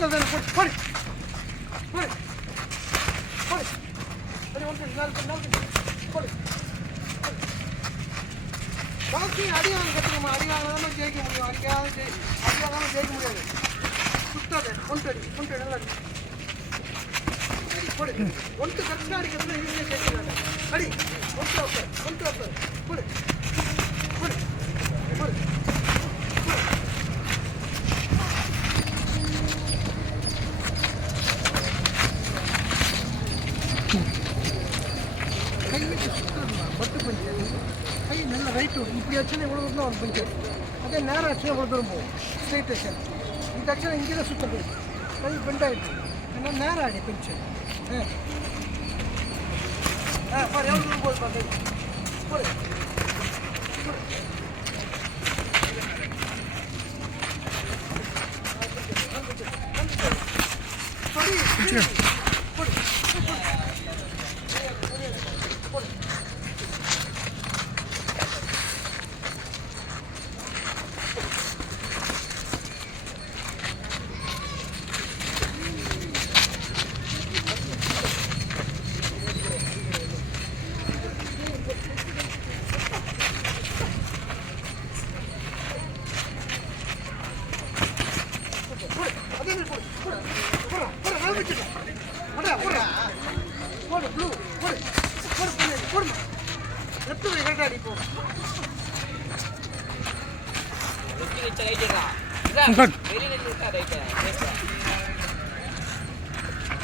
தூக்கல் தானே போடு போடு போடு போடு அடி ஒன்று நாலு போடு பாக்கி அடி வாங்க கற்றுக்கமா அடி வாங்கினா ஜெயிக்க முடியும் அடி வாங்காமல் ஜெயிக்க முடியாது சுத்தாது ஒன்று அடி நல்லா அடி போடு ஒன்று கரெக்டாக அடிக்கிறதுல இதுவே ஜெயிக்கிறாங்க அடி ஒன்று வைப்பார் போடு போடு போடு கை வச்சு சுத்தலாம் பட்டு பஞ்சு கை நல்லா ரைட்டு இப்படி வச்சுன்னா எவ்வளோ தூரம் தான் ஒரு பஞ்சு அதே நேரம் வச்சுன்னா எவ்வளோ தூரம் போகும் ஸ்ட்ரைட் வச்சு இந்த ஆக்சுவலாக இங்கே தான் சுத்தம் கை பெண்ட் ஆகிடுச்சு ஏன்னா நேரம் ஆடி பஞ்சு பாரு எவ்வளோ தூரம் போகுது பாரு போடு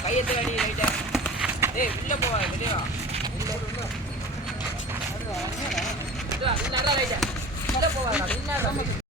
கையெழுத்து அடி ரைட்டா டேய் உள்ள போவா வெளியா உள்ள ரைட்டா உள்ள போவா